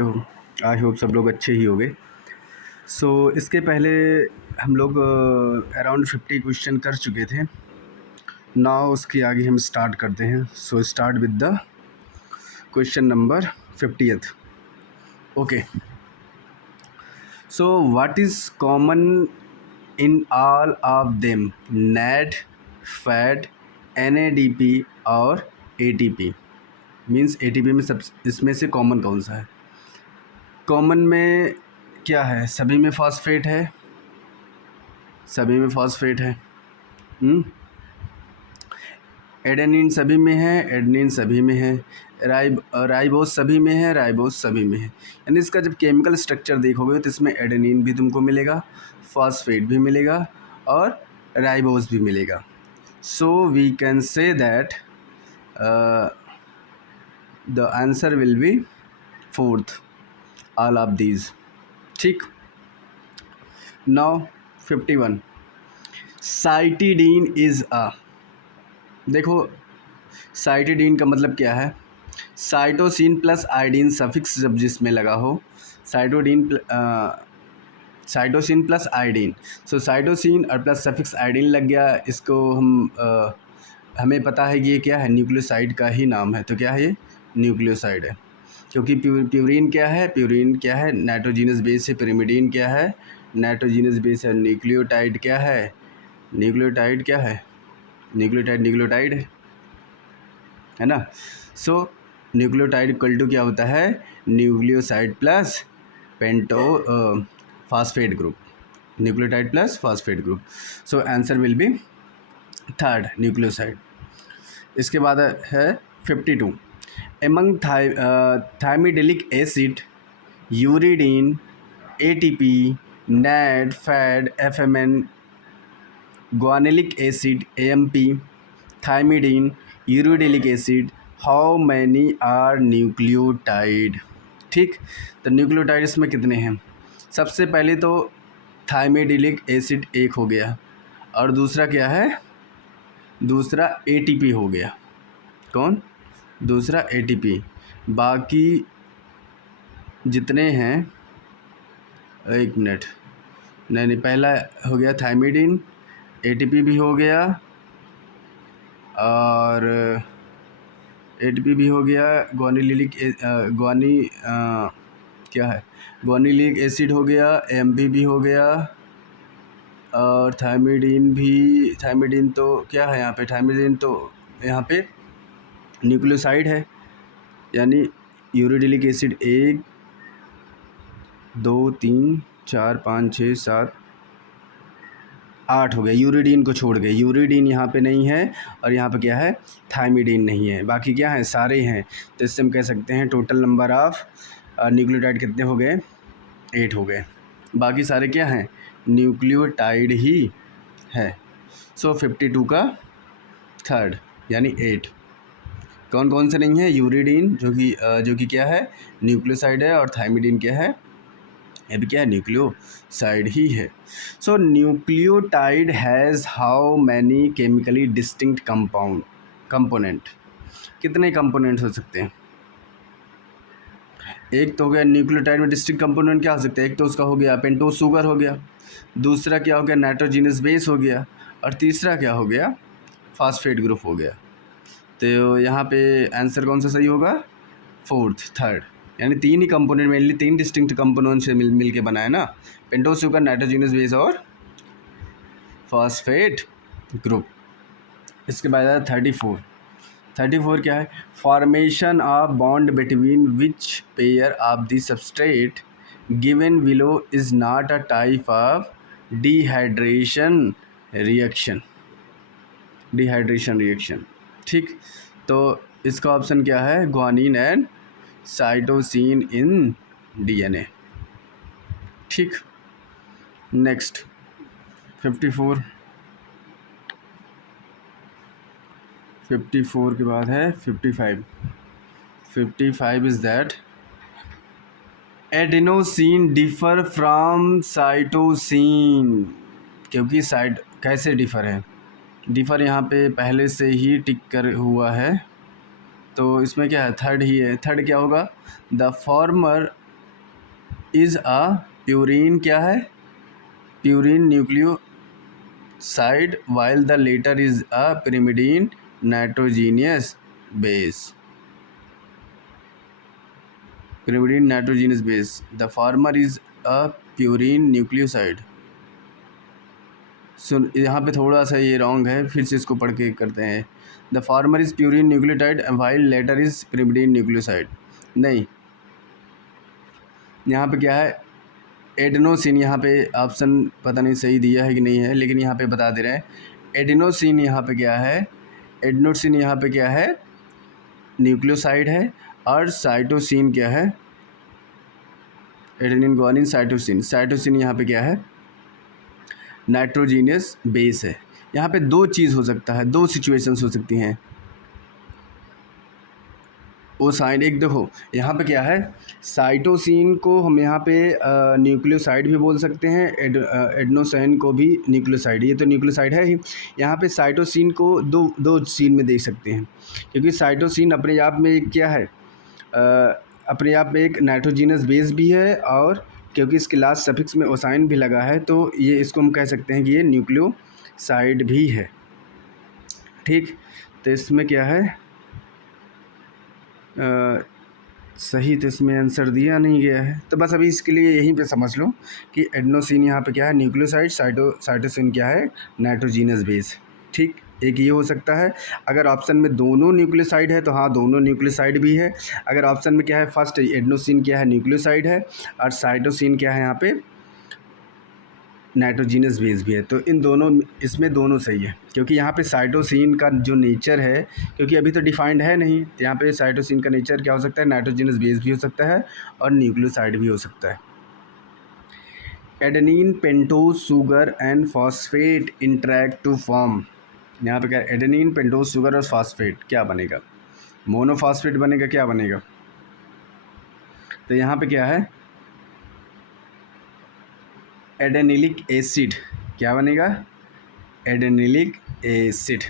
हो? I hope सब लोग अच्छे ही होंगे। सो इसके पहले हम लोग अराउंड 50 क्वेश्चन कर चुके थे। नाउ उसके आगे हम स्टार्ट करते हैं। So start with the question number 50th। Okay, so what is common in all of them? Net, fat, NADP और ATP। मीन्स ATP में सब इसमें से कॉमन कौन सा है? कॉमन में क्या है? सभी में फॉस्फेट है, सभी में फॉस्फेट है। एडेनिन सभी में है, एडेनिन सभी में है। राइबोस सभी में है, राइबोस सभी में है। यानी इसका जब केमिकल स्ट्रक्चर देखोगे तो इसमें एडेनिन भी तुमको मिलेगा, फॉस्फेट भी मिलेगा और राइबोस भी मिलेगा। So we can say that the answer will be fourth, all of these. ठीक, नाउ 51। साइटिडीन इज़ अ, देखो साइटिडीन का मतलब क्या है? साइटोसिन प्लस आयोडीन सफिक्स जब जिसमें लगा हो, साइटोसिन प्लस आयोडीन, सो साइटोसिन और प्लस सफिक्स आयोडीन लग गया। इसको हमें पता है कि ये क्या है? न्यूक्लियोसाइड का ही नाम है। तो क्या है ये? न्यूक्लियोसाइड है। क्योंकि प्यूरीन क्या है? प्यूरीन क्या है? नाइट्रोजीनस बेस है। पिरिमिडीन क्या है? नाइट्रोजीनस बेस है। न्यूक्लियोटाइड क्या है? न्यूक्लियोटाइड क्या है? न्यूक्लियोटाइड है ना। सो न्यूक्लियोटाइड इक्वल टू क्या होता है? Nucleoside plus phosphate group, nucleotide plus phosphate group. So answer will be third, nucleoside. इसके बाद है 52। Among thymidylic acid, uridine, ATP, NAD, FAD, FMN, guanilic acid AMP, thymidine, uridylic acid, how many are nucleotide? ठीक, तो nucleotide इसमें कितने हैं? सबसे पहले तो थाइमिडिलिक एसिड एक हो गया और दूसरा क्या है? दूसरा ATP हो गया। कौन? दूसरा ATP। बाकी जितने हैं, एक मिनट, नहीं, पहला हो गया थाइमिडिन, ATP भी हो गया और ATP भी हो गया, क्या है? ग्वानिलिक एसिड हो गया, AMP भी हो गया और थाइमिडिन तो क्या है यहाँ पे? थाइमिडिन तो यहाँ पे न्यूक्लियोसाइड है। यानी यूरिडिलिक एसिड 1 2 3 4 5 6 7 8 हो गया, यूरिडीन को छोड़ के। यूरिडीन यहाँ पे नहीं है और यहाँ पे क्या है? थाइमिडीन नहीं है। बाकी क्या है? सारे हैं। तो इससे हम कह सकते हैं टोटल नंबर ऑफ न्यूक्लियोटाइड कितने हो गए? 8 हो गए। बाकी सारे क्या हैं? न्यूक्लियोटाइड ही है। सो 52 का थर्ड यानी 8। कौन कौन से नहीं है? यूरिडीन जो कि क्या है? न्यूक्लियोसाइड है, और थाइमिडीन क्या है? ये भी क्या है? न्यूक्लियोसाइड ही है। So nucleotide has how many chemically distinct component? कितने कंपोनेंट हो सकते हैं? एक तो हो गया न्यूक्लियोटाइड में डिस्टिंक्ट कंपोनेंट, क्या हो सकते हैं? एक तो उसका हो गया पेंटोज शुगर हो गया, दूसरा क्या हो गया? नाइट्रोजीनस बेस हो गया, और तीसरा क्या हो गया? फॉस्फेट ग्रुप हो गया। तो यहाँ पे आंसर कौन सा सही होगा? Fourth, third. यानी तीन ही कंपोनेंट, मेनली तीन डिस्टिंक्ट कंपोनेंट से मिल के बना है ना, पेंटोज शुगर, नाइट्रोजीनस बेस और फॉस्फेट ग्रुप। इसके बाद है 34 क्या है? Formation of bond between which pair of the substrate given below is not a type of dehydration reaction. ठीक, तो इसका ऑप्शन क्या है? Guanine and cytosine in DNA। ठीक, नेक्स्ट 54 के बाद है 55 is that adenosine differ from cytosine. क्योंकि कैसे डिफ़र है? डिफ़र यहाँ पे पहले से ही टिक कर हुआ है, तो इसमें क्या है? थर्ड ही है। थर्ड क्या होगा? The former is a purine क्या है, purine nucleoside while the latter is a pyrimidine nitrogenous base, pyrimidine nitrogenous base, the former is a purine nucleoside. सुन, यहाँ पे थोड़ा सा ये रॉन्ग है, फिर से इसको पढ़ के करते हैं। The former is purine nucleotide while latter is pyrimidine nucleoside. नहीं, यहाँ पे क्या है, एडेनोसिन। यहाँ पे ऑप्शन पता नहीं सही दिया है कि नहीं है, लेकिन यहाँ पे बता दे रहे हैं। एडेनोसिन यहाँ पे क्या है, एडेनोसिन यहाँ पे क्या है, न्यूक्लियोसाइड है। और साइटोसिन क्या है, एडेनिन ग्वानिन साइटोसिन, साइटोसिन यहाँ पे क्या है, नाइट्रोजीनियस बेस है। यहाँ पे दो चीज़ हो सकता है, दो सिचुएशंस हो सकती हैं। वो साइन एक देखो, यहाँ पे क्या है, साइटोसिन को हम यहाँ पे न्यूक्लियोसाइड भी बोल सकते हैं, एडनोसाइन को भी न्यूक्लियोसाइड, ये तो न्यूक्लियोसाइड है ही। यहाँ पे साइटोसिन को दो दो सीन में देख सकते हैं, क्योंकि साइटोसिन अपने आप में एक क्या है, अपने आप में एक नाइट्रोजीनस बेस भी है, और क्योंकि इसके लास्ट सफिक्स में ओसाइन भी लगा है, तो ये इसको हम कह सकते हैं कि ये न्यूक्लियोसाइड भी है। ठीक, तो इसमें क्या है, सही तो इसमें आंसर दिया नहीं गया है, तो बस अभी इसके लिए यहीं पे समझ लो कि एडेनोसिन यहाँ पे क्या है, न्यूक्लियोसाइड, साइटोसिन क्या है, नाइट्रोजीनस बेस। ठीक, एक ये हो सकता है। अगर ऑप्शन में दोनों न्यूक्लियोसाइड है तो हाँ, दोनों न्यूक्लियोसाइड भी है। अगर ऑप्शन में क्या है, फर्स्ट एडेनोसिन क्या है, न्यूक्लियोसाइड है, और साइटोसिन क्या है, यहाँ पे नाइट्रोजीनस बेस भी है, तो इन दोनों, इसमें दोनों सही है। क्योंकि यहाँ पे साइटोसिन का जो नेचर है, क्योंकि अभी तो डिफाइंड है नहीं, तो यहाँ पे साइटोसिन का नेचर क्या हो सकता है, नाइट्रोजीनस बेस भी हो सकता है और न्यूक्लियोसाइड भी हो सकता है। Adenine, pentose sugar and phosphate interact to form, यहाँ पे क्या, एडेनिन, पेंटोज शुगर और फॉस्फेट क्या बनेगा, मोनोफॉस्फेट बनेगा, क्या बनेगा, तो यहाँ पे क्या है, एडेनिलिक एसिड, क्या बनेगा, एडेनिलिक एसिड।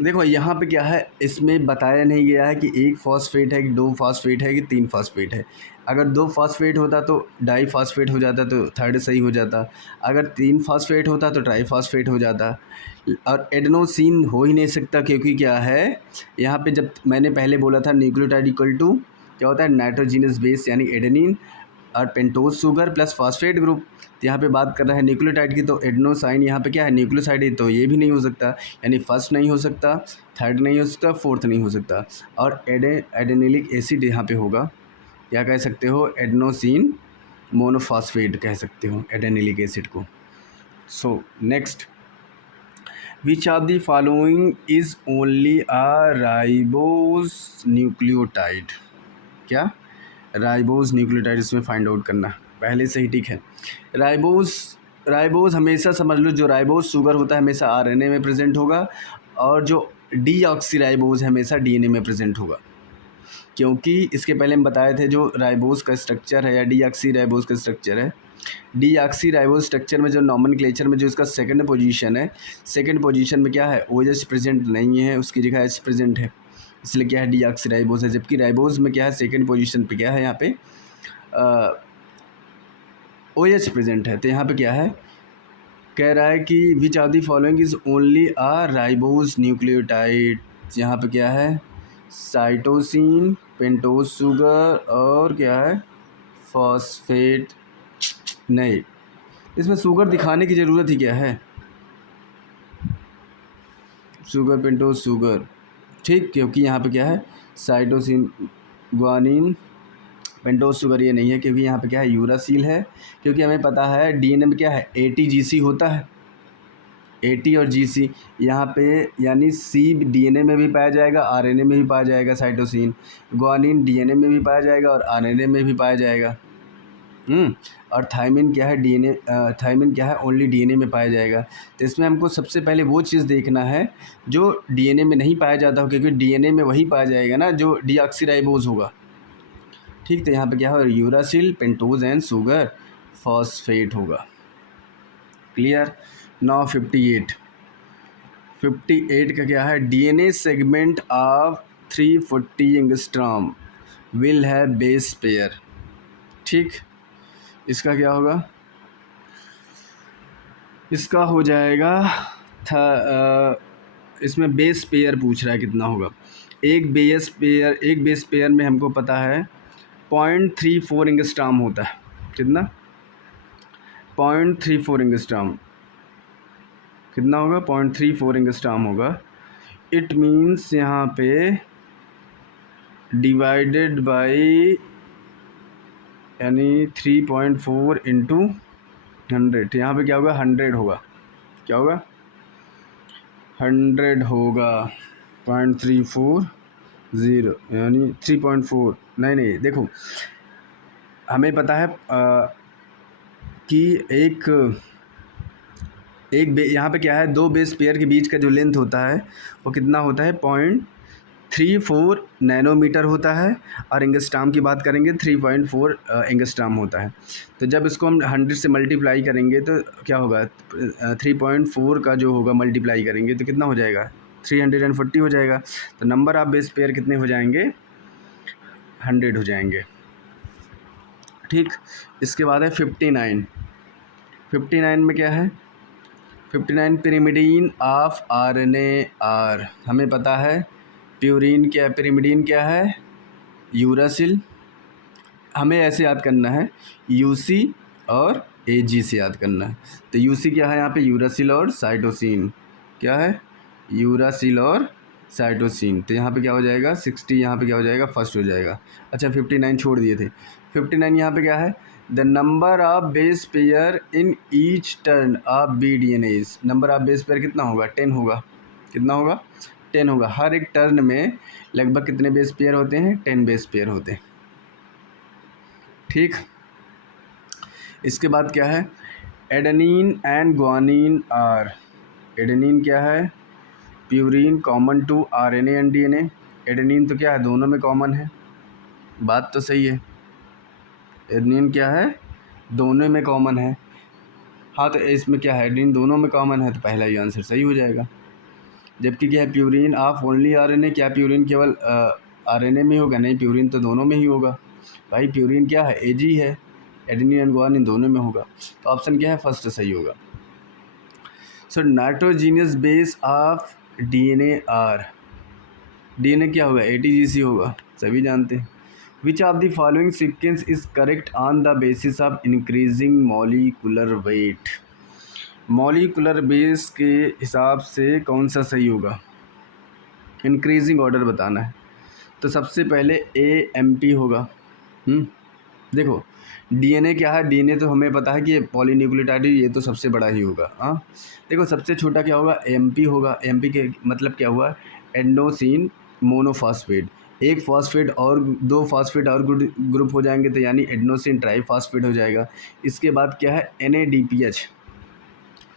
देखो यहाँ पे क्या है, इसमें बताया नहीं गया है कि एक फॉस्फेट है कि दो फॉस्फेट है कि तीन फॉस्फेट है। अगर दो फॉस्फेट होता तो डाई फॉस्फेट हो जाता, तो थर्ड सही हो जाता। अगर तीन फॉस्फेट होता तो ट्राई फॉस्फेट हो जाता। और एडेनोसिन हो ही नहीं सकता, क्योंकि क्या है, यहाँ पे जब मैंने पहले बोला था न्यूक्लियोटाइड इक्वल टू क्या होता है, नाइट्रोजीनस बेस यानी एडेनिन और pentose sugar plus phosphate group. तो यहाँ पे बात कर रहा है न्यूक्लियोटाइड की, तो एडेनोसाइन यहाँ पे क्या है, न्यूक्लियोसाइड है, तो ये भी नहीं हो सकता, यानी फर्स्ट नहीं हो सकता, थर्ड नहीं हो सकता, फोर्थ नहीं हो सकता। और एडेनिलिक एसिड यहाँ पे होगा, क्या कह सकते हो, एडेनोसिन मोनोफॉस्फेट कह सकते हो एडेनिलिक एसिड को। So next, which of the following is only a ribose nucleotide, क्या, राइबोज न्यूक्लियोटाइड इसमें फाइंड आउट करना, पहले से ही ठीक है। राइबोज हमेशा समझ लो, जो राइबोज शुगर होता है हमेशा आरएनए में प्रेजेंट होगा, और जो डीऑक्सीराइबोज हमेशा डीएनए में प्रेजेंट होगा। क्योंकि इसके पहले हम बताए थे जो राइबोज का स्ट्रक्चर है या डीऑक्सीराइबोज का स्ट्रक्चर है, डीऑक्सीराइबोज स्ट्रक्चर में जो नॉमेनक्लेचर में जो इसका सेकंड पोजीशन है, सेकंड पोजीशन में क्या है, OH प्रेजेंट नहीं है, उसकी जगह H प्रेजेंट है, इसलिए क्या है, डीऑक्सीराइबोज है। जबकि राइबोज में क्या है, सेकंड पोजीशन पे क्या है, यहाँ पे OH प्रेजेंट है। तो यहाँ पे क्या है, कह रहा है कि which are the following is only a ribose nucleotide, यहाँ पे क्या है, साइटोसिन, पेंटोज शुगर और क्या है, फॉस्फेट। नहीं, इसमें शुगर दिखाने की ज़रूरत ही क्या है, शुगर, पेंटोज शुगर, ठीक, क्योंकि यहाँ पे क्या है, साइटोसिन, ग्वानिन, पेंटोज शुगर ये नहीं है, क्योंकि यहाँ पे क्या है, यूरासिल है। क्योंकि हमें पता है डीएनए में क्या है, ATGC होता है, AT और GC यहाँ पे, यानी C डीएनए में भी पाया जाएगा, RNA में भी पाया जाएगा, साइटोसिन, ग्वानिन डीएनए में भी पाया जाएगा और RNA में भी पाया जाएगा। और थायमिन क्या है, डीएनए, थायमिन क्या है, ओनली डीएनए में पाया जाएगा। तो इसमें हमको सबसे पहले वो चीज़ देखना है जो डीएनए में नहीं पाया जाता हो, क्योंकि डीएनए में वही पाया जाएगा ना जो डीऑक्सीराइबोज होगा। ठीक, तो यहाँ पे क्या है, uracil, pentose and sugar phosphate होगा। क्लियर। नाउ 58 का क्या है, DNA segment of 340 angstrom will have base pair. ठीक, इसका क्या होगा, इसका हो जाएगा इसमें बेस पेयर पूछ रहा है कितना होगा। एक बेस पेयर में हमको पता है 0.34 एंगस्ट्रॉम होता है। कितना? 0.34 एंगस्ट्रॉम। कितना होगा? 0.34 एंगस्ट्रॉम होगा। इट मीन्स यहाँ पे डिवाइडेड बाई यानी 3.4 इंटू 100, यहाँ पे क्या होगा? 100 होगा। क्या होगा? 100 होगा। 0.340 यानी 3.4। नहीं देखो, हमें पता है कि यहाँ पे क्या है, दो बेस पेयर के बीच का जो लेंथ होता है वो कितना होता है? 0.34 नैनोमीटर होता है, और एंगस्ट्रॉम की बात करेंगे 3.4 एंगस्ट्रॉम होता है। तो जब इसको हम 100 से मल्टीप्लाई करेंगे तो क्या होगा? 3.4 का जो होगा मल्टीप्लाई करेंगे तो कितना हो जाएगा? 340 हो जाएगा। तो नंबर ऑफ बेस पेयर कितने हो जाएंगे? 100 हो जाएंगे। ठीक, इसके बाद है 59। 59 में क्या है? 59 पिरिमिडीन ऑफ RNA। हमें पता है प्यूरीन क्या है, पिरिमिडीन क्या है? यूरासिल। हमें ऐसे याद करना है, UC और AG से याद करना है। तो UC क्या है यहाँ पे? यूरासिल और साइटोसिन। क्या है? यूरासिल और साइटोसिन। तो यहाँ पे क्या हो जाएगा? 60। यहाँ पे क्या हो जाएगा? फर्स्ट हो जाएगा। अच्छा, 59 छोड़ दिए थे। 59 यहाँ पे क्या है? The number of base pair in each turn off BDNAs। Number of base pair कितना होगा? 10 होगा। कितना होगा? 10 होगा। हर एक टर्न में लगभग कितने बेस पेयर होते हैं? 10 बेस पेयर होते हैं। ठीक, इसके बाद क्या है? Adenine and guanine are. Adenine क्या है? Purine common to RNA and DNA। Adenine तो क्या है? दोनों में कॉमन है। बात तो सही है। एडेनिन क्या है? दोनों में कॉमन है। हाँ, तो इसमें क्या है? एडेनिन दोनों में कॉमन है, तो पहला ही आंसर सही हो जाएगा। जबकि क्या है? Purine of only RNA। क्या प्यूरीन केवल RNA में होगा? नहीं, प्यूरीन तो दोनों में ही होगा। भाई प्यूरीन क्या है? AG है। एडेनिन एंड ग्वानिन दोनों में होगा। तो ऑप्शन क्या है? फर्स्ट सही होगा। So nitrogenous base of DNA are. DNA क्या होगा? ATGC होगा, सभी जानते हैं। Which of the following sequence is correct on the basis of increasing molecular weight. Molecular base के हिसाब से कौन सा सही होगा? इंक्रीजिंग ऑर्डर बताना है। तो सबसे पहले AMP होगा। देखो, DNA क्या है? DNA तो हमें पता है कि पॉलीन्यूक्लियोटाइड, ये तो सबसे बड़ा ही होगा। हाँ, देखो सबसे छोटा क्या होगा? AMP होगा। AMP के मतलब क्या हुआ? एंडोसिन मोनोफॉस्फेट। एक फॉस्फेट और दो फॉस्फेट और ग्रुप हो जाएंगे तो यानी एडेनोसिन ट्राइफॉस्फेट हो जाएगा। इसके बाद क्या है? NADPH।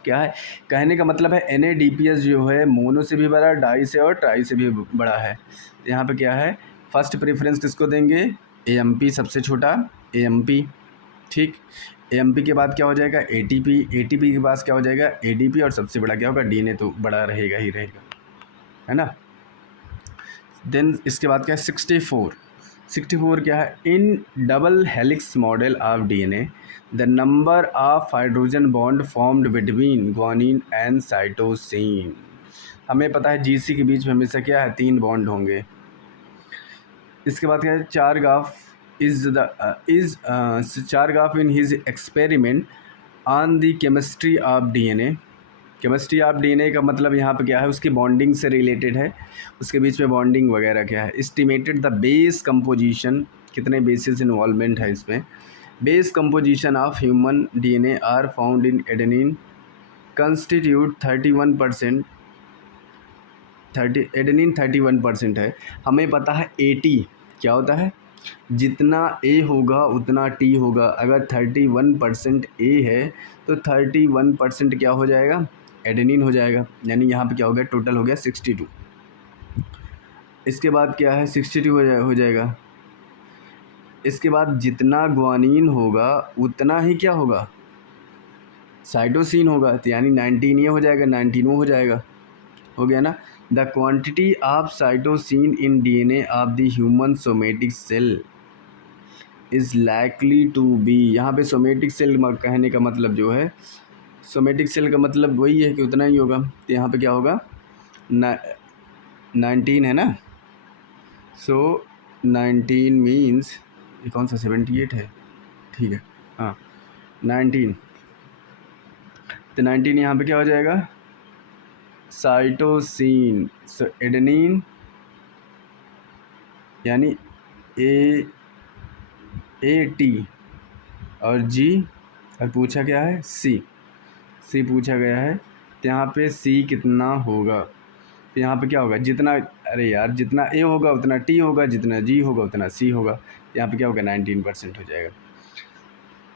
क्या है? कहने का मतलब है NADPH जो है मोनो से भी बड़ा, डाई से और ट्राई से भी बड़ा है। तो यहाँ पे क्या है? फर्स्ट प्रेफरेंस किसको देंगे? AMP सबसे छोटा, AMP। ठीक, AMP के बाद क्या हो जाएगा? ATP। ATP के पास क्या हो जाएगा? ADP। और सबसे बड़ा क्या होगा? DNA तो बड़ा रहेगा ही रहेगा, है ना। देन इसके बाद क्या है? 64। 64 क्या है? In double helix model of DNA the number of hydrogen bond formed between guanine and cytosine. हमें पता है GC के बीच में हमेशा क्या है? 3 बॉन्ड होंगे। इसके बाद क्या है? चारगाफ in his experiment on the chemistry of DNA। Chemistry of DNA का मतलब यहाँ पे क्या है? उसकी बॉन्डिंग से रिलेटेड है, उसके बीच में बॉन्डिंग वगैरह क्या है। एस्टिमेटेड द बेस कंपोजिशन, कितने बेसिस इन्वॉल्वमेंट है इसमें। Base composition of human DNA are found in adenine constitute 31%। Adenine 31% है। हमें पता है 80 क्या होता है? जितना A होगा उतना T होगा। अगर 31% A है तो 31% क्या हो जाएगा? एडेनिन हो जाएगा। यानी यहाँ पे क्या हो गया? टोटल हो गया 62। इसके बाद क्या है? 62 हो जाएगा। इसके बाद जितना ग्वानिन होगा उतना ही क्या होगा? साइटोसिन होगा। तो यानी 19 ये हो जाएगा, 19 हो जाएगा। हो गया ना। The quantity of cytosine in DNA of the human somatic cell. Is likely to be, यहाँ पे सोमेटिक सेल कहने का मतलब जो है, सोमेटिक सेल का मतलब वही है कि उतना ही होगा। तो यहाँ पे क्या होगा, 19 है ना, सो 19 मीन्स, ये कौन सा 78 है, ठीक है, हाँ 19, तो 19 यहाँ पे क्या हो जाएगा, साइटोसिन, सो एडेनिन यानी AT और G, और पूछा क्या है C पूछा गया है। तो यहाँ पे C कितना होगा, तो यहाँ पे क्या होगा, जितना, अरे यार जितना A होगा उतना T होगा, जितना G होगा उतना C होगा। तो यहाँ पे क्या होगा, 19% हो जाएगा।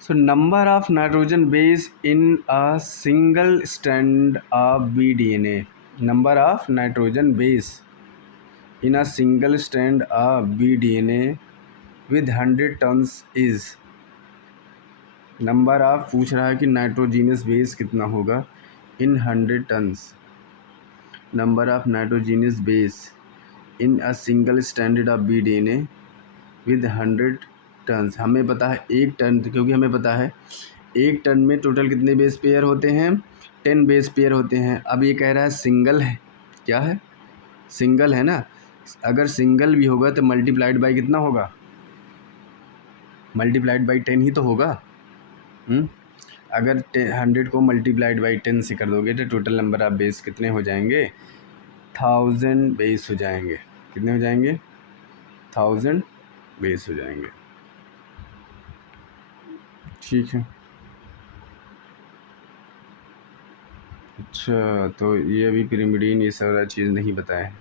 So number of nitrogen base in a single strand of BDNA, number of nitrogen base in a single strand of BDNA with 100 tons is, number of पूछ रहा है कि नाइट्रोजीनियस बेस कितना होगा in 100 tons, number of nitrogenous base in a single standard of BDNA with 100 tons. हमें पता है 1 ton, क्योंकि हमें पता है 1 टन में टोटल कितने बेस पेयर होते हैं, 10 बेस पेयर होते हैं। अब ये कह रहा है सिंगल है, क्या है, सिंगल है ना, अगर सिंगल भी होगा तो मल्टीप्लाइड बाई कितना होगा, मल्टीप्लाइड बाई 10 ही तो होगा। अगर 100 को मल्टीप्लाइड बाई 10 से कर दोगे तो टोटल नंबर ऑफ बेस कितने हो जाएंगे, 1000 बेस हो जाएंगे। कितने हो जाएंगे, 1000 बेस हो जाएंगे। ठीक है, अच्छा तो ये अभी पिरिमिडीन ये सारा चीज़ नहीं बताए,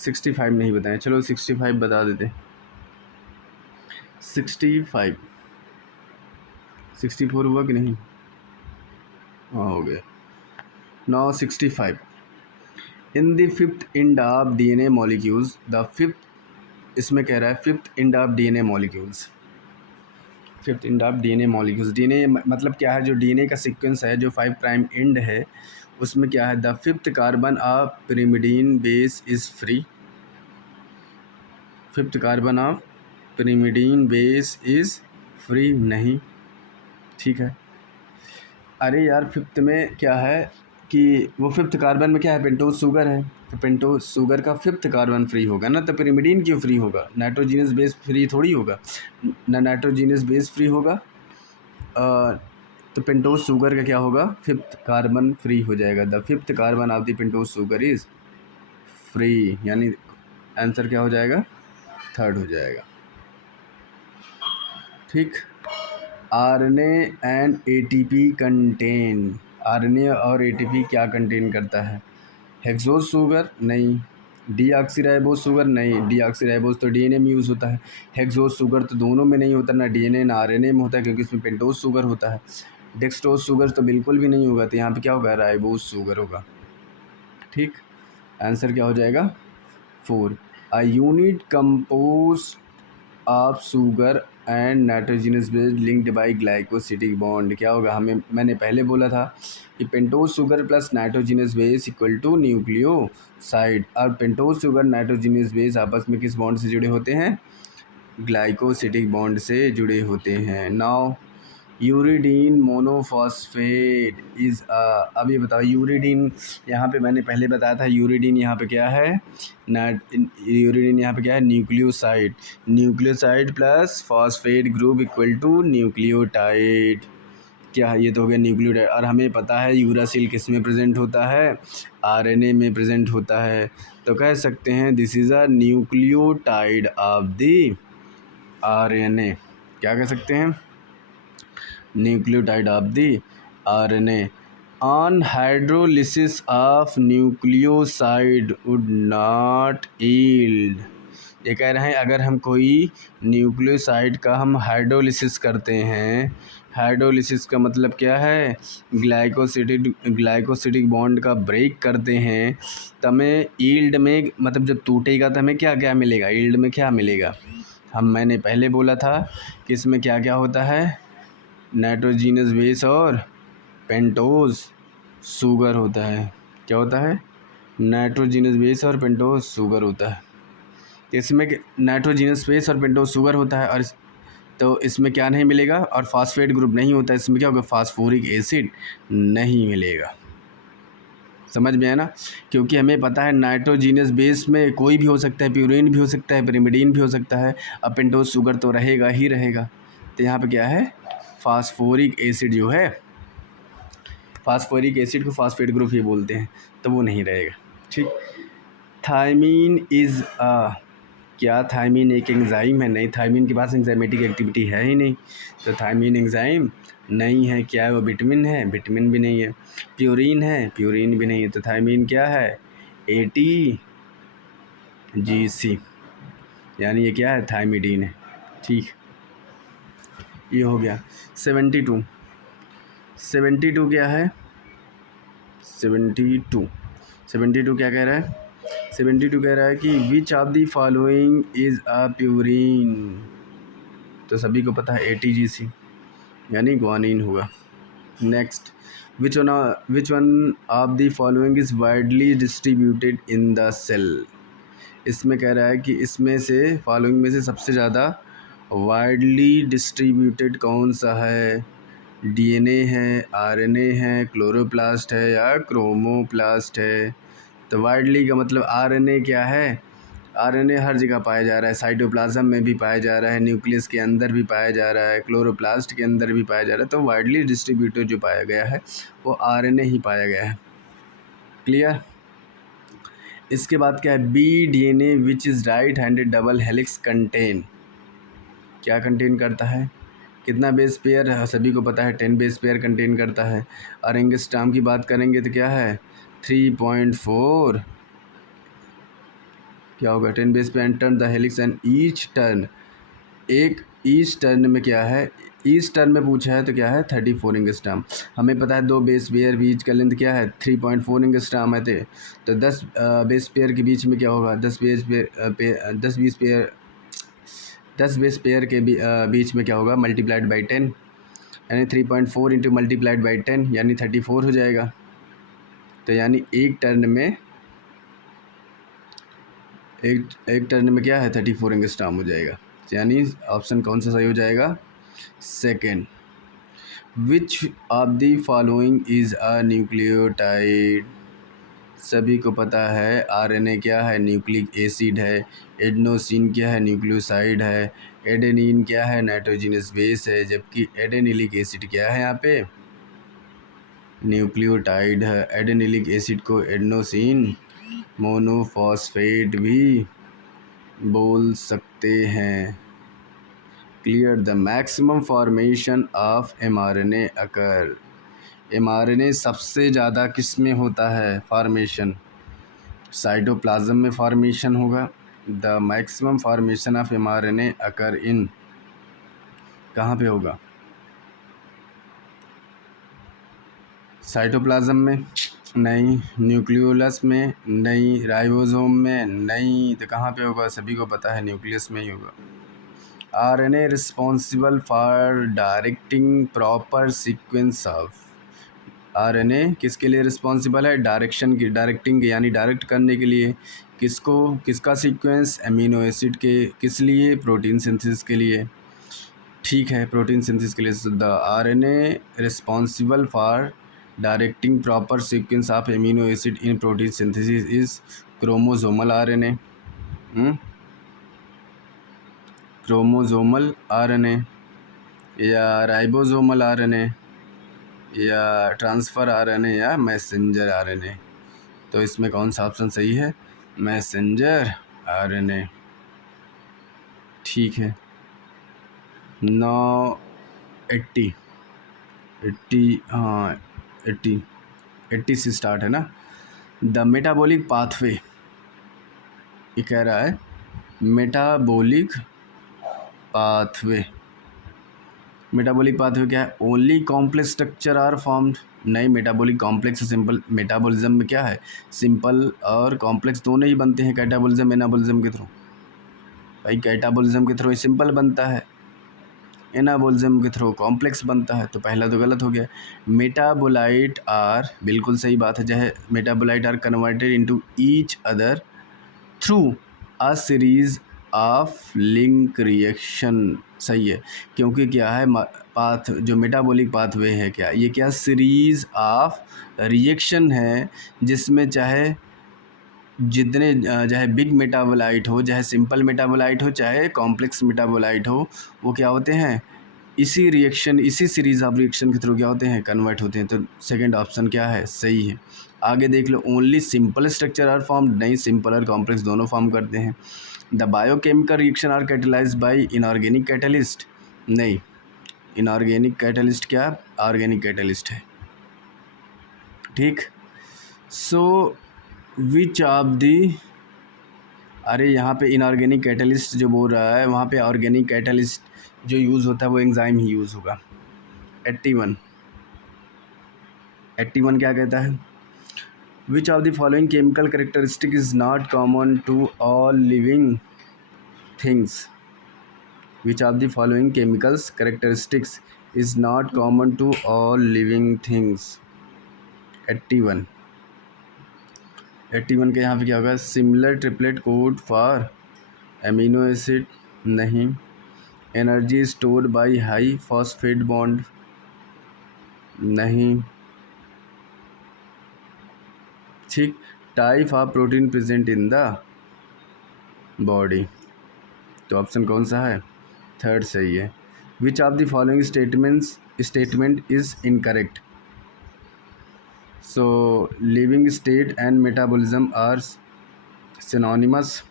65 नहीं बताए, चलो 65 बता देते। 65, 64 हुआ कि नहीं, हाँ हो गया। Now 65, in the fifth end of DNA molecules, the fifth, इसमें कह रहा है fifth end of DNA molecules, fifth end of DNA molecules, DNA मतलब क्या है, जो DNA का सीक्वेंस है जो 5 प्राइम एंड है उसमें क्या है, the fifth carbon of pyrimidine base is free, fifth carbon of pyrimidine base is free नहीं, ठीक है। अरे यार फिफ्थ में क्या है कि वो फिफ्थ कार्बन में क्या है, पेंटोज शुगर है, तो पेंटोज शुगर का फिफ्थ कार्बन फ्री होगा ना, तो पिरिमिडीन क्यों फ्री होगा, नाइट्रोजीनियस बेस फ्री थोड़ी होगा ना, नाइट्रोजीनियस बेस फ्री होगा, तो पेंटोज शुगर का क्या होगा, फिफ्थ कार्बन फ्री हो जाएगा, the fifth carbon of the pentose sugar is free, यानी आंसर क्या हो जाएगा, थर्ड हो जाएगा। ठीक, RNA and ATP contain, RNA और ATP क्या कंटेन करता है, हेक्सोज शुगर नहीं, डीऑक्सीराइबोज शुगर नहीं, डीऑक्सीराइबोज तो DNA में यूज़ होता है, हेक्सोज शुगर तो दोनों में नहीं होता, ना DNA ना RNA में होता है, क्योंकि इसमें पेंटोज शुगर होता है, डेक्सट्रोज शुगर तो बिल्कुल भी नहीं होगा, तो यहाँ पे क्या होगा, राइबोज शुगर होगा। ठीक, आंसर क्या हो जाएगा, 4। A unit compose of sugar and nitrogenous base linked by glycosidic bond, क्या होगा, हमें मैंने पहले बोला था कि pentose sugar plus nitrogenous base equal to nucleoside, और पेंटोज शुगर नाइट्रोजीनियस बेस आपस में किस बॉन्ड से जुड़े होते हैं, ग्लाइकोसिटिक बॉन्ड से जुड़े होते हैं। नाउ यूरिडीन मोनोफॉस्फेट इज़ अब ये बताओ, यूरिडीन यहाँ पे मैंने पहले बताया था, यूरिडीन यहाँ पे क्या है, यूरिडीन यहाँ पे क्या है, nucleoside, nucleoside plus phosphate group equal to nucleotide, क्या है, ये तो हो गया न्यूक्लियोटाइड। और हमें पता है यूरासिल किस में प्रेजेंट होता है, RNA में प्रेजेंट होता है, तो कह सकते हैं this is a nucleotide of the RNA, क्या कह सकते हैं, nucleotide of the RNA. On hydrolysis of nucleoside would not yield, ये कह रहे हैं अगर हम कोई न्यूक्लियोसाइड का हम हाइड्रोलिसिस करते हैं, हाइड्रोलिसिस का मतलब क्या है, ग्लाइकोसिटिक बॉन्ड का ब्रेक करते हैं, तो हमें यील्ड में, मतलब जब टूटेगा तो हमें क्या क्या मिलेगा, यील्ड में क्या मिलेगा, मैंने पहले बोला था कि इसमें क्या क्या होता है, नाइट्रोजीनियस बेस और पेंटोज शुगर होता है, क्या होता है, नाइट्रोजीनियस बेस और पेंटोज शुगर होता है, इसमें नाइट्रोजीनियस बेस और पेंटोज शुगर होता है, और तो इसमें क्या नहीं मिलेगा, और फास्फेट ग्रुप नहीं होता, इसमें क्या होगा, फास्फोरिक एसिड नहीं मिलेगा। समझ में आया ना? क्योंकि हमें पता है नाइट्रोजीनियस बेस में कोई भी हो सकता है, प्यूरिन भी हो सकता है, पिरिमिडीन भी हो सकता है, अब पेंटोज शुगर तो रहेगा ही रहेगा। तो यहाँ पे क्या है, फास्फोरिक एसिड जो है, फास्फोरिक एसिड को फास्फेट ग्रुप ही बोलते हैं, तो वो नहीं रहेगा। ठीक। थायमीन इज़ क्या थायमीन एक एंजाइम है? नहीं, थायमीन के पास एंजाइमेटिक एक्टिविटी है ही नहीं, तो थायमीन एंजाइम नहीं है। क्या है वो? विटामिन है? विटामिन भी नहीं है। प्यूरिन है? प्यूरिन भी नहीं है। तो थायमीन क्या है? ATGC, यानी ये क्या है, थायमिडीन है। ठीक, ये हो गया। 72 क्या है? 72 क्या कह रहा है? 72 कह रहा है कि which of the following is a purine. तो सभी को पता है ATGC यानी ग्वानिन हुआ। Next, which one of the following is widely distributed in the cell. इसमें कह रहा है कि इसमें से फॉलोइंग में से सबसे ज़्यादा वाइडली डिस्ट्रीब्यूटेड कौन सा है? DNA है, RNA है, क्लोरोप्लास्ट है या क्रोमोप्लास्ट है? तो वाइडली का मतलब RNA क्या है? RNA हर जगह पाया जा रहा है, साइटोप्लाज्म में भी पाया जा रहा है, न्यूक्लियस के अंदर भी पाया जा रहा है, क्लोरोप्लास्ट के अंदर भी पाया जा रहा है। तो वाइडली डिस्ट्रीब्यूटेड जो पाया गया है वो RNA ही पाया गया है। क्लियर? इसके बाद क्या है? BDNA which is right handed double helix contain. क्या कंटेन करता है? कितना बेस पेयर है? सभी को पता है 10 बेस पेयर कंटेन करता है। और एंगस्ट्रॉम की बात करेंगे तो क्या है? 3.4। क्या होगा? 10 base pair turn the helix and each turn, each turn में क्या है? ईच टर्न में पूछा है तो क्या है? 34 एंगस्ट्रॉम। हमें पता है 2 बेस पेयर बीच का लेंथ क्या है? 3.4 एंगस्ट्रॉम है। तो 10 बेस पेयर के बीच में क्या होगा? 10 बेस पेयर 10 बेस पेयर के बीच में क्या होगा? मल्टीप्लाइड बाई 10, यानी 3.4 इंटू मल्टीप्लाइड बाई 10 यानी 34 हो जाएगा। तो यानी एक टर्न में क्या है? 34 एंगस्ट्रॉम हो जाएगा। यानी ऑप्शन कौन सा सही हो जाएगा? Second. Which of the following is a nucleotide. सभी को पता है RNA क्या है? न्यूक्लिक एसिड है। एडेनोसिन क्या है? न्यूक्लियोसाइड है। एडेनिन क्या है? नाइट्रोजनस बेस है। जबकि एडेनिलिक एसिड क्या है? यहाँ पे न्यूक्लियोटाइड है। एडेनिलिक एसिड को एडेनोसिन मोनोफॉस्फेट भी बोल सकते हैं। Clear? The maximum formation of mRNA occur. mRNA सबसे ज़्यादा किस में होता है फॉर्मेशन? साइटोप्लाज्म में फॉर्मेशन होगा। The maximum formation of mRNA अकर इन, कहाँ पे होगा? साइटोप्लाज्म में नहीं, न्यूक्लियोलस में नहीं, राइबोसोम में नहीं, तो कहाँ पे होगा? सभी को पता है न्यूक्लियस में ही होगा। RNA responsible for directing proper sequence of. RNA किसके लिए रिस्पॉन्सिबल है? डायरेक्टिंग यानी डायरेक्ट करने के लिए। किसको? किसका सीक्वेंस? अमीनो एसिड के। किस लिए? प्रोटीन सिंथेसिस के लिए। ठीक है, प्रोटीन सिंथेसिस के लिए। The RNA responsible for directing proper sequence of amino acid in protein synthesis is chromosomal RNA। Chromosomal RNA या राइबोसोमल RNA या ट्रांसफ़र RNA या मैसेंजर RNA। तो इसमें कौन सा ऑप्शन सही है? Messenger RNA। ठीक है। 80 हाँ 80 से स्टार्ट है ना। द मेटाबॉलिक पाथवे, ये कह रहा है मेटाबॉलिक पाथवे। मेटाबॉलिक पाथवे क्या है? Only complex structure are formed. नहीं, मेटाबॉलिक कॉम्प्लेक्स सिंपल। मेटाबॉलिज्म में क्या है? सिंपल और कॉम्प्लेक्स दोनों ही बनते हैं कैटाबॉलिज्म एनाबॉलिज्म के थ्रू। भाई कैटाबॉलिज्म के थ्रू सिंपल बनता है, एनाबॉलिज्म के थ्रू कॉम्प्लेक्स बनता है। तो पहला तो गलत हो गया। मेटाबोलाइट आर, बिल्कुल सही बात है, चाहे metabolite are converted into each other through a series of link reaction. सही है, क्योंकि क्या है पाथ जो मेटाबॉलिक पाथवे है क्या ये क्या सीरीज़ ऑफ रिएक्शन है, जिसमें चाहे जितने चाहे बिग मेटाबोलाइट हो, चाहे सिंपल मेटाबोलाइट हो, चाहे कॉम्प्लेक्स मेटाबोलाइट हो, वो क्या होते हैं इसी रिएक्शन इसी सीरीज ऑफ रिएक्शन के थ्रू क्या होते हैं कन्वर्ट होते हैं। तो सेकंड ऑप्शन क्या है सही है। आगे देख लो, only simple structure are form, नहीं सिंपल और कॉम्प्लेक्स दोनों फॉर्म करते हैं। The biochemical reaction are catalyze by inorganic catalyst, नहीं इनऑर्गेनिक कैटलिस्ट क्या ऑर्गेनिक कैटलिस्ट है। ठीक, सो विच ऑफ दी, अरे यहाँ पे इनऑर्गेनिक कैटलिस्ट जो बोल रहा है वहाँ पे ऑर्गेनिक कैटलिस्ट जो यूज़ होता है वो एंजाइम ही यूज़ होगा। 81 क्या कहता है, which of the following chemical characteristic is not common to all living things, which of the following chemicals characteristics is not common to all living things. 81 के यहाँ पे क्या होगा, similar triplet code for amino acid, नहीं। Energy stored by high phosphate bond, नहीं। ठीक, type of protein present in the body, तो option कौन सा है, थर्ड सही है। Which of the following statement is incorrect, so living state and metabolism are synonymous,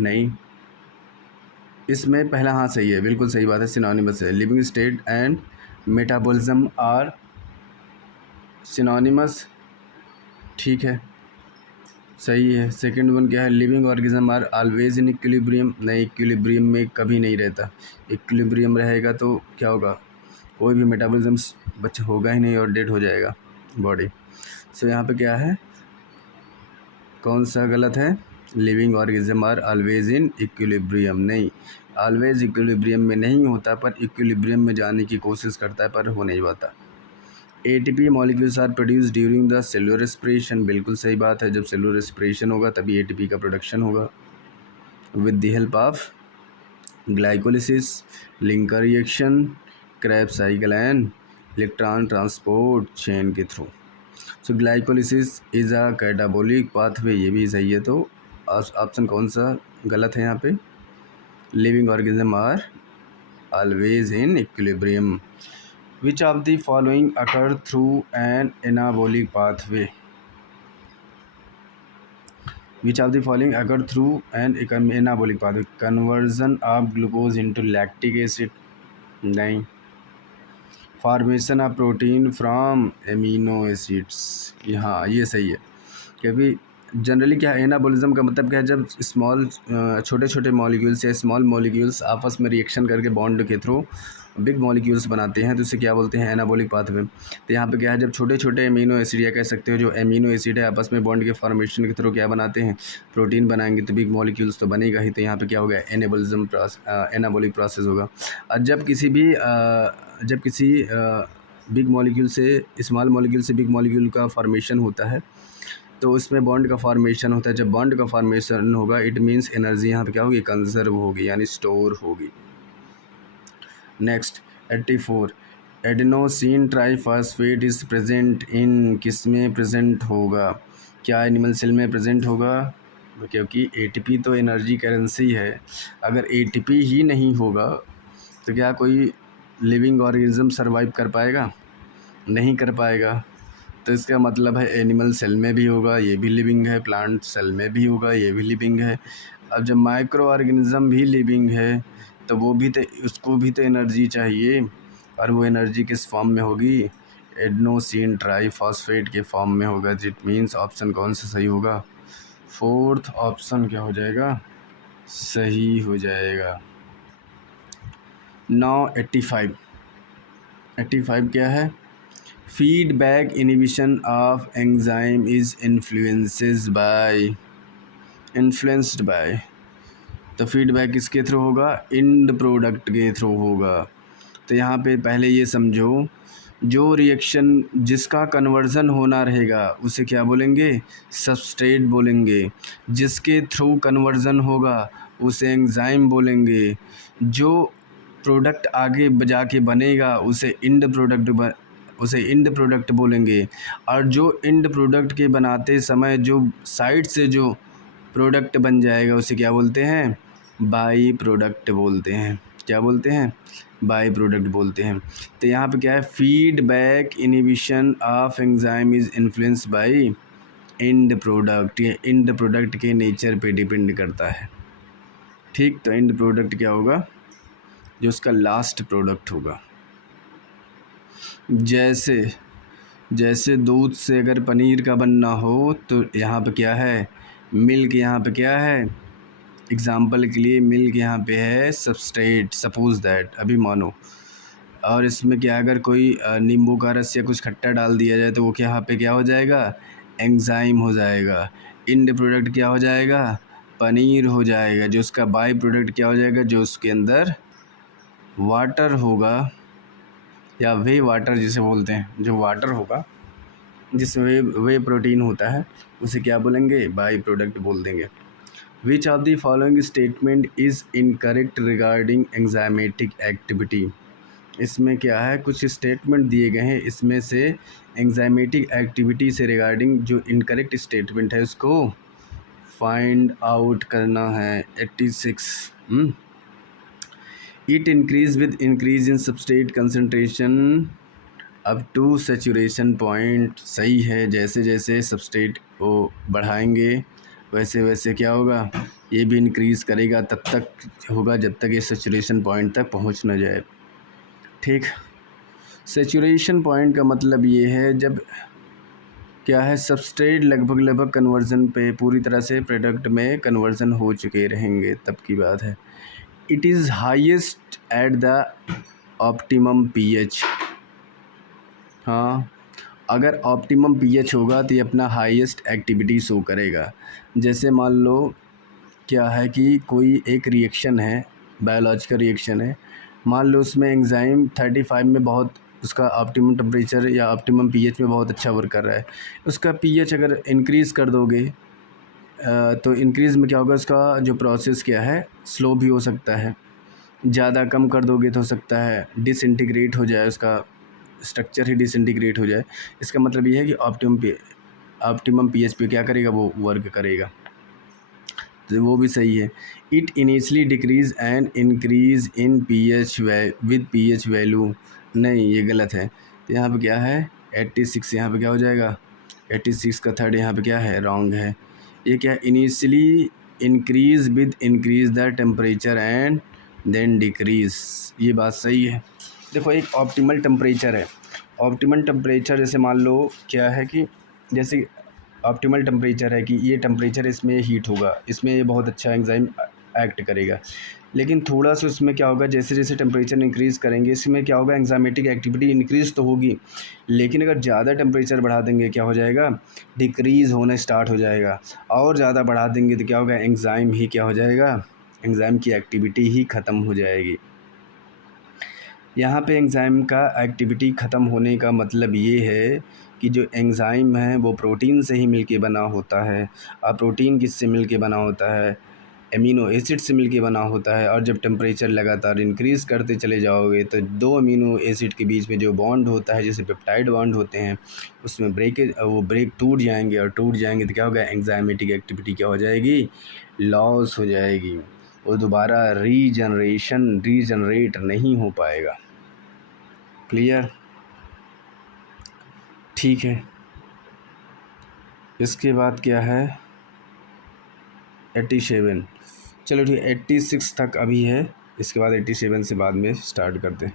नहीं। इसमें पहला हाँ सही है, बिल्कुल सही बात है, सिनोनिमस है। Living state and metabolism are synonymous, ठीक है सही है। सेकंड वन क्या है, living organism are always in equilibrium, नहीं इक्विलिब्रियम में कभी नहीं रहता। इक्विलिब्रियम रहेगा तो क्या होगा, कोई भी मेटाबॉलिज्म बच्चा होगा ही नहीं और डेड हो जाएगा बॉडी। सो यहाँ पे क्या है, कौन सा गलत है, living organism are always in equilibrium, नहीं ऑलवेज इक्विलिब्रियम में नहीं होता, पर इक्विलिब्रियम में जाने की कोशिश करता है पर हो नहीं पाता। ATP molecules are produce during the cellular respiration, बिल्कुल सही बात है, जब सेलुलर रेस्पिरेशन होगा तभी ATP का प्रोडक्शन होगा। With the help of glycolysis, linker reaction, Krebs cycle and electron transport chain के थ्रू। So glycolysis is a catabolic pathway, ये भी सही है। तो ऑप्शन कौन सा गलत है यहाँ पे, living organism are always in equilibrium. Which of the following occur through an anabolic pathway? Which of the following occur through an anabolic pathway? Conversion of glucose into lactic acid, नहीं। Formation of protein from amino acids, हाँ ये सही है, क्योंकि generally क्या है anabolism का मतलब क्या है, जब स्मॉल छोटे छोटे मॉलिक्यूल्स या स्मॉल मॉलिक्यूल्स आपस में रिएक्शन करके बॉन्ड के थ्रू बिग मॉलिक्यूल्स बनाते हैं तो उसे क्या बोलते हैं एनाबॉलिक पाथवे। तो यहाँ पे क्या है, जब छोटे छोटे एमिनो एसिड या कह सकते हो जो एमिनो एसिड है आपस में बॉन्ड के फॉर्मेशन के थ्रू क्या बनाते हैं, प्रोटीन बनाएंगे, तो बिग मॉलिक्यूल्स तो बनेगा ही, तो यहाँ पे क्या होगा एनाबोलिज्म एनाबॉलिक प्रोसेस होगा। और जब किसी बिग मॉलिक्यूल से स्मॉल मॉलिक्यूल से बिग मॉलिक्यूल का फॉर्मेशन होता है तो उसमें बॉन्ड का फॉर्मेशन होता है, जब बॉन्ड का फॉर्मेशन होगा इट मीन्स एनर्जी यहाँ पे क्या होगी, कंजर्व होगी यानी स्टोर होगी। Next 84, adenosine triphosphate is present in, किस में प्रेजेंट होगा, क्या एनिमल सेल में प्रेजेंट होगा, क्योंकि ATP तो एनर्जी करेंसी है, अगर ATP ही नहीं होगा तो क्या कोई लिविंग ऑर्गेनिज्म सर्वाइव कर पाएगा, नहीं कर पाएगा। तो इसका मतलब है एनिमल सेल में भी होगा, ये भी लिविंग है, प्लांट सेल में भी होगा, ये भी लिविंग है। अब जब माइक्रो ऑर्गेनिज्म भी लिविंग है तो वो भी तो उसको भी तो एनर्जी चाहिए, और वो एनर्जी किस फॉर्म में होगी, एडेनोसिन ट्राइफॉस्फेट के फॉर्म में होगा। इट मीन्स ऑप्शन कौन सा सही होगा, फोर्थ ऑप्शन क्या हो जाएगा, सही हो जाएगा। 85 क्या है, feedback inhibition of enzyme is influenced by, तो फीडबैक किसके थ्रू होगा, एंड प्रोडक्ट के थ्रू होगा। तो यहाँ पे पहले ये समझो जो रिएक्शन जिसका कन्वर्ज़न होना रहेगा उसे क्या बोलेंगे, सबस्ट्रेट बोलेंगे। जिसके थ्रू कन्वर्ज़न होगा उसे एंजाइम बोलेंगे। जो प्रोडक्ट आगे जाके बनेगा उसे एंड प्रोडक्ट बोलेंगे। और जो एंड प्रोडक्ट के बनाते समय जो साइड से जो प्रोडक्ट बन जाएगा उसे क्या बोलते हैं, बाई प्रोडक्ट बोलते हैं। क्या बोलते हैं, बाई प्रोडक्ट बोलते हैं। तो यहाँ पे क्या है, feedback inhibition of enzyme is influence by and product. ये एंड प्रोडक्ट के नेचर पे डिपेंड करता है। ठीक, तो एंड प्रोडक्ट क्या होगा, जो उसका लास्ट प्रोडक्ट होगा। जैसे दूध से अगर पनीर का बनना हो तो यहाँ पे क्या है, मिल्क यहाँ पे क्या है, एग्ज़ाम्पल के लिए मिल्क यहाँ पे है सबस्ट्रेट, सपोज़ दैट, अभी मानो। और इसमें क्या, अगर कोई नींबू का रस या कुछ खट्टा डाल दिया जाए तो वो क्या यहाँ पे क्या हो जाएगा, एंजाइम हो जाएगा। एंड प्रोडक्ट क्या हो जाएगा, पनीर हो जाएगा। जो उसका बाई प्रोडक्ट क्या हो जाएगा, जो उसके अंदर वाटर होगा या वे वाटर जिसे बोलते हैं, जो वाटर होगा जिसमें वे प्रोटीन होता है उसे क्या बोलेंगे, बाई प्रोडक्ट बोल देंगे। विच of the following statement is incorrect regarding enzymatic activity. इसमें क्या है, कुछ स्टेटमेंट दिए गए हैं, इसमें से एंजाइमेटिक एक्टिविटी से रिगार्डिंग जो इनकरेक्ट स्टेटमेंट है उसको फाइंड आउट करना है। 86 it increase with increase in substrate concentration up to saturation point. सही है, जैसे जैसे सबस्ट्रेट को बढ़ाएंगे वैसे वैसे क्या होगा, ये भी इंक्रीज़ करेगा, तब तक होगा जब तक ये सैचुरेशन पॉइंट तक पहुंच ना जाए। ठीक, सैचुरेशन पॉइंट का मतलब ये है जब क्या है, सबस्ट्रेट लगभग कन्वर्ज़न पे पूरी तरह से प्रोडक्ट में कन्वर्ज़न हो चुके रहेंगे, तब की बात है। It is highest at the optimum pH. हाँ, अगर ऑप्टिमम पीएच होगा तो ये अपना हाईएस्ट एक्टिविटी शो करेगा। जैसे मान लो क्या है कि कोई एक रिएक्शन है, बायोलॉजिकल रिएक्शन है, मान लो उसमें एंजाइम 35 में बहुत उसका ऑप्टिमम टेम्परेचर या ऑप्टिमम पीएच में बहुत अच्छा वर्क कर रहा है। उसका पीएच अगर इंक्रीज़ कर दोगे तो इंक्रीज़ में क्या होगा, उसका जो प्रोसेस क्या है स्लो भी हो सकता है। ज़्यादा कम कर दोगे तो हो सकता है डिसइंटीग्रेट हो जाए, उसका स्ट्रक्चर ही डिसइंटीग्रेट हो जाए। इसका मतलब ये है कि ऑप्टिमम पीएच पे क्या करेगा, वो वर्क करेगा। तो वो भी सही है। It initially decrease and increase in pH with pH value. नहीं, ये गलत है। तो यहाँ पे क्या है 86, यहाँ पे क्या हो जाएगा 86 का थर्ड यहाँ पे क्या है, रॉन्ग है। ये क्या है, initially increase with increase the temperature and then decrease. ये बात सही है। देखो, एक ऑप्टिमल टेम्परेचर है। ऑप्टिमल टेम्परेचर जैसे मान लो क्या है कि जैसे ऑप्टिमल टेम्परेचर है कि ये टेम्परेचर इसमें हीट होगा, इसमें ये बहुत अच्छा एंजाइम एक्ट करेगा। लेकिन थोड़ा सा उसमें क्या होगा, जैसे जैसे टेम्परेचर इंक्रीज़ करेंगे इसमें क्या होगा, एंजाइमेटिक एक्टिविटी इंक्रीज़ तो होगी, लेकिन अगर ज़्यादा टेम्परेचर बढ़ा देंगे क्या हो जाएगा, डिक्रीज़ होना स्टार्ट हो जाएगा। और ज़्यादा बढ़ा देंगे तो क्या होगा, एंजाइम ही क्या हो जाएगा, एंजाइम की एक्टिविटी ही ख़त्म हो जाएगी। यहाँ पे एंजाइम का एक्टिविटी ख़त्म होने का मतलब ये है कि जो एंजाइम है वो प्रोटीन से ही मिलके बना होता है। और प्रोटीन किससे मिलके बना होता है, एमिनो एसिड से मिलके बना होता है। और जब टेम्परेचर लगातार इंक्रीज़ करते चले जाओगे तो दो अमीनो एसिड के बीच में जो बॉन्ड होता है, जैसे पेप्टाइड बॉन्ड होते हैं, उसमें वो ब्रेक टूट जाएंगे, और टूट जाएंगे तो क्या होगा, एंजाइमेटिक एक्टिविटी क्या हो जाएगी, लॉस हो जाएगी। वो दोबारा रीजनरेट नहीं हो पाएगा। क्लियर, ठीक है। इसके बाद क्या है 87, चलो ठीक है 86 तक अभी है, इसके बाद 87 से बाद में स्टार्ट करते हैं।